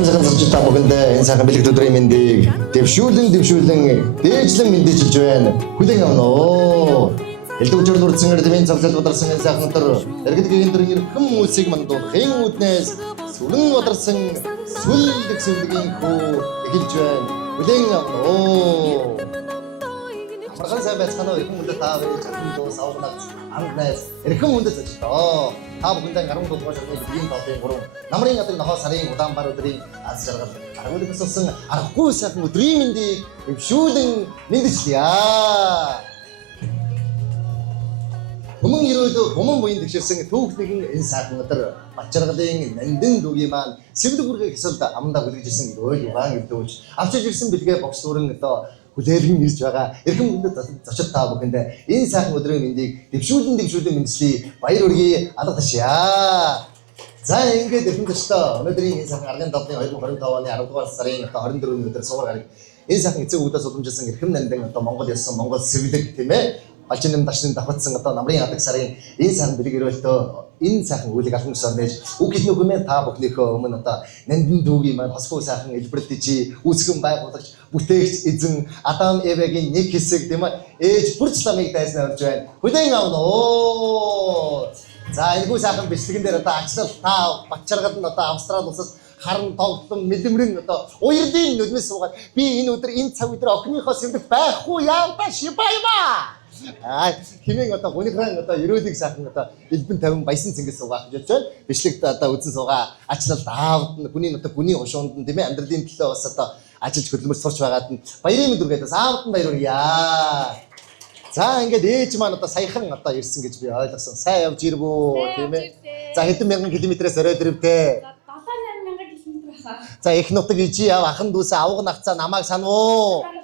Харин сайхан зочид та бүхэндээ энэ сайхан бэлэг өдрийн мэндийг дэвшүүлэн дээжлэн мэдээжилж байна. Хүлээн авна уу. Элдв өчрөл үрдсэн эрдмийн цогцол ударсан энэ сайхан өдөр эргэлгийн дөрөв ирхэм хүмүүсийг мандуулахын үүднээс сүрэн ударсан сүлдгийн хөө эхэлж байна. Хүлээн авна уу. Маргаан сайн байцгаана уу. Ирхэн хүндэд та байж хатан дуу савнаас анднаас ирхэн хүндэд зочдоо. Та бүхэндээ 17 дугаар шатны биеийн тоотын 3 намрын гадаг нохоо сарын удаан бар өдрийн аз жаргал аргуулыг өсөлсөн аргагүй сайхан өдрийн мэндийг өвшүүлэн мэдчихлээ. Өмнө ирээд өмнө буян тэгшэрсэн түүхнийхэн энэ сайхан өдөр Бачаргалын нандин дүүгийн маань сэвлэг бүргийн хэсэлд амандаа хүлээж ирсэн өөл угаан өвдөөж авчиж ирсэн бэлгээ богс дүүрэн одоо хүлээлгэн ирж байгаа эрхэм хүндэд зочид та бүхэндээ энэ сайхан өдрийн мэндийг дэвшүүлэн мэдслий баяр үргээ алга ташаа. За ингээд эрхэм зочдоо өнөөдрийн энэ сайхан аргын давны 2025 оны 10 дугаар сарын 24-ний өдөр суугаар гараг энэ сайхан эцэг үгдээс уламжилсан эрхэм нандин одоо Монгол ясан Монгол сэвлэг тийм ээ Балчинын дашны давхацсан одоо намрын адаг сарын энэ сайхан бэлэг өрөөлтөө энэ сайхан үлийг алхам ёсоор нээж үг хэлнэ үгүй та бүхнийхөө өмнө одоо нандин дүүгийн маань хосгүй сайхан илбэрлэж үүсгэн байгуулагч бүтээгч эзэн Адам Эвэгийн нэг хэсэг тийм ээ ээж бүрч ламыг дайснаа орж байна. Хүлээн авна уу. За энэхүү сайхан бичлэгэн дээр одоо ачлал та Бачаргал нь одоо Австрали улсаас харан тоглолтон мэдэмрэн одоо уярлын нүднээс суугаад би энэ өдөр энэ цаг өдөр охиныхоо сэвлэг байхгүй яамта шибайма. Химэн одоо гунигран одоо ерөөлийг сайхан одоо элбэн 50 баясан цэнгэл суугаа гэж байна. Бичлэгт одоо үзэн суугаа ачлал аавд нь хүний одоо хүний ушуунд нь тийм ээ амьдралын төлөө бас одоо ажиллаж хөдөлмөр сурч байгаад нь баярын мэдрэгээс бас аавд нь баяр хүргье. За ингээд ээж маань одоо саяхан одоо ирсэн гэж би ойлгосон. Сайн явж ирвүү тийм ээ. За хэдэн мянган километрээс оройд ирвэ. 7-8 мянган километр хаа. За их нутаг ижи яв ахан дүүсээ авга нагцаа намайг санав.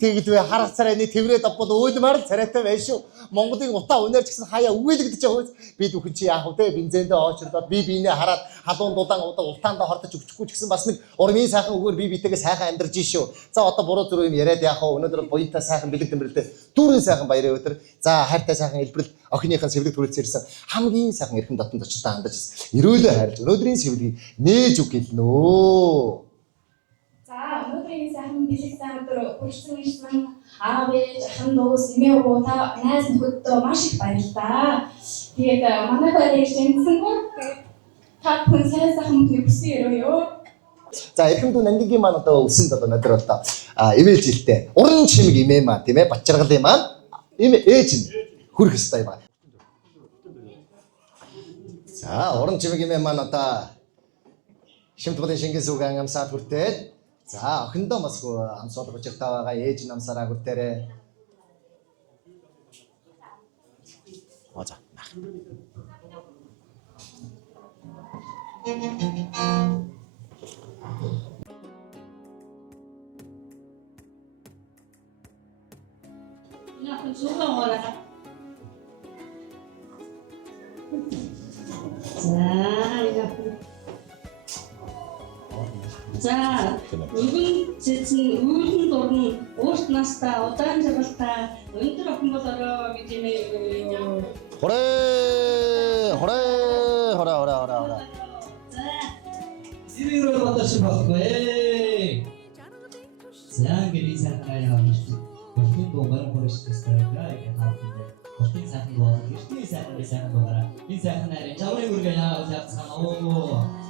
Тэгдвэ харах царайны тэврээд авбал өөдмөр царайтай байна шүү. Монголын утаа өнөөр ч гэсэн хаяа үгэлэгдэж байгаа. Би дөхөн чи яах вэ? Бензиндээ оочрлоод би биенээ хараад халуун дулаан утаандаа хортож өгчихгүй ч гэсэн бас нэг урмын сайхан өгөөр би битэйгээ сайхан амьдарч шүү. За одоо буруу зүрх юм яриад яах вэ? Өнөөдөр буянтай сайхан бэлэг тэмрэлтэй дүүрэн сайхан баярын өдөр. За хайртай сайхан илбэрэлт охиныхын сэвлэг түрүүлж ирсэн хамгийн сайхан эрхэм дотн зочдтой хандаж ирүүлээ хайрлж өнөөдрийн сэвлэгийг нээж үг хэлнэ. Өнөөдрийн сайхан бэлэг сайн өдөр хүрсэн ирсэн аав ээж ахын дүүс эмээ өвөө та найз нөхөдөө маш их баярлалаа. Тэгээд манай барыг жинсэн хүн та бүхэн сайхан хүссэн өрөөё. За эрхэм дүү нандингийн маань одоо өсөнд одоо өнөөдөр одоо эвэл жилтэй уран чимэг эмээ маань тийм ээ Бачаргалын маань эмээ ээж нь хүрэх ёстой юм байна. За уран чимэг эмээ маань одоо Шимтгүлийн Шингис үгэн амсаад хүртээд за охиндоо бас амсууд учиртай байгаа ээж намсараа хүртээрээ. За. Яахан зүгөө ороо. За, өвгөн цэцэн өвгөн дурн уурт настай удаан жаргалтай өндөр охин болороо гэж нэ. Хорэ. За. Сирийроо бодож байхгүй. За, гэрийн сайхан явж байна. Бэлтэн дугаар хөрөштэй байгаа гэх хавтаа. Бэлтэн сайхан дугаар, гэртний сайхан дугаар. Энэ сайхан нарийн жаврын үргээ яавал явцгаана оо.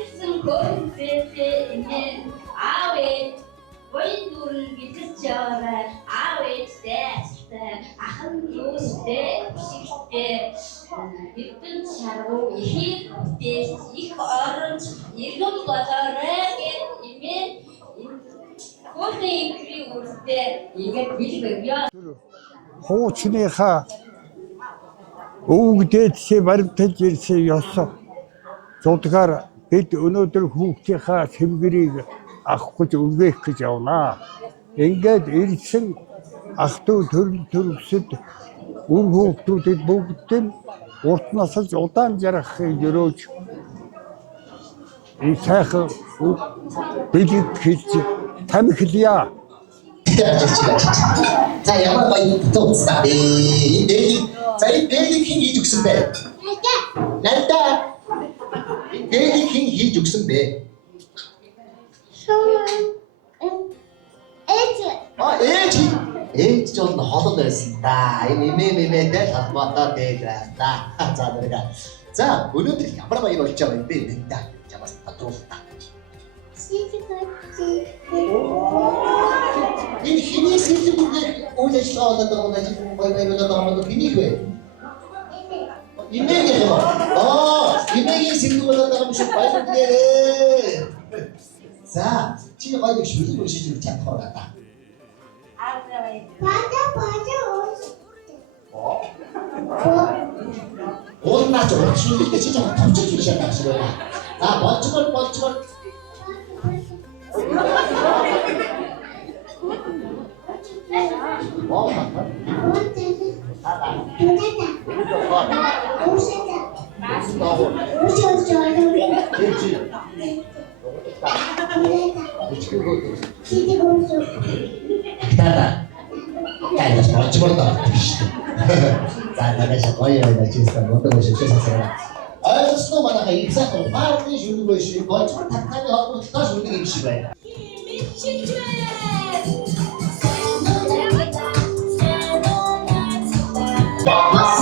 Асарсан хөрөлтэй энэ аавээ Воин дүрэн гидэж яваарай аавээдтэй ахын юустэй бишигтэй эдэн шаргуу ихэвтэй их оронч иргэн болоорой гэж имэн хөөний игри үрдээ ингээд билбэё хуучныхаа өвгдээдсээ баримтаж ирсэн ёс зудгаар бид өнөөдөр хүүхдийнхаа сэвгэрийг авах гэж үлгээх гэж явнаа. Ингээд ирсэн ах トゥ төрөвсөд үр хүүхдүүдэд бүгд нь урт насалж удаан жаргахыг өрөөж энэ сайхан бэлэг хийж тамхилъя. За ямар гоё төвцтэй. Энэ дээлийг за энэ дээлийг хэн хийж өгсөн бэ? Надаа. Энэ дээлийг хэн хийж өгсөн бэ? Ээж ч бол холон байсан да. Энэ имэмэтэй талбайтай дээд байна да. За дэрэг. За өнөөдөр ямар баяр болж байгаа юм бэ? Надаа чамаас татруултаа. Энэ хиний сэтгүүгээр үйл ажиллагаа болоод байгаа юм чинь баярлалаа байгаа юм хинийг вэ? Имэг юм аа. Имэгийн сэтгүүр болоод байгаа юм шиг баярлалаа. За чи хоёрыг шүлэг уншиж өгч чадах уу та? Ооннаач шүлэг чи жоо товчж ирж байгаа шиг байна. За болчмор. Ойлгосноо манайха ихсах баарын шүлэг биш болчмор татханы холбоотой шүлэг юм шиг байна. Mas